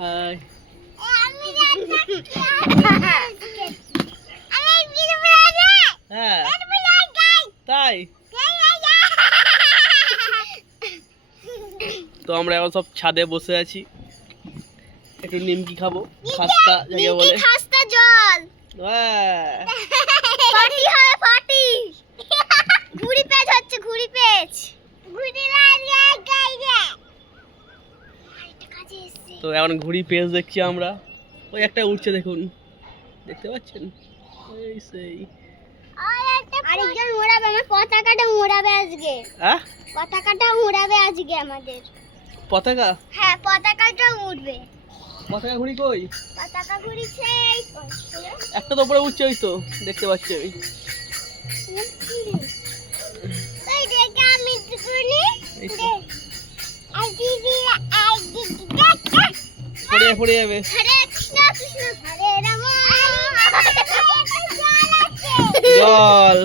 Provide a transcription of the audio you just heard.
High হ্যাঁ তাই তো আমরা এখন সব ছাদে বসে আছি, একটু নিমকি খাবো, খাস্তা যাকে বলে। খাস্তা জল হ্যাঁ পার্টি হবে পার্টি। ঘুড়ি পেচ হচ্ছে, ঘুড়ি পেচ, ঘুড়ি লাগিয়ে গাইরে আরেকটা কাজে এসেছে। তো এখন ঘুড়ি পেজ দেখছি আমরা, ওই একটা উঠছে দেখুন, দেখতে পাচ্ছেন? এই সেই আরেকজন উড়াবে, আমার পতাকাটা উড়াবে আজকে। হ্যাঁ পতাকাটা উড়াবে আজকে আমাদের। পতাকা? হ্যাঁ পতাকাটা উঠবে। পতাকা ঘুড়ি কই? পতাকা ঘুরিছে এই তো। একটা তো উপরে উঠছে, ওই তো দেখতে পাচ্ছি আমি। এই দেখে আমি শুনি এই তো। দেখ আই দিদি পড়ে পড়ে যাবে। হরে কৃষ্ণ কৃষ্ণ হরে রাম। জল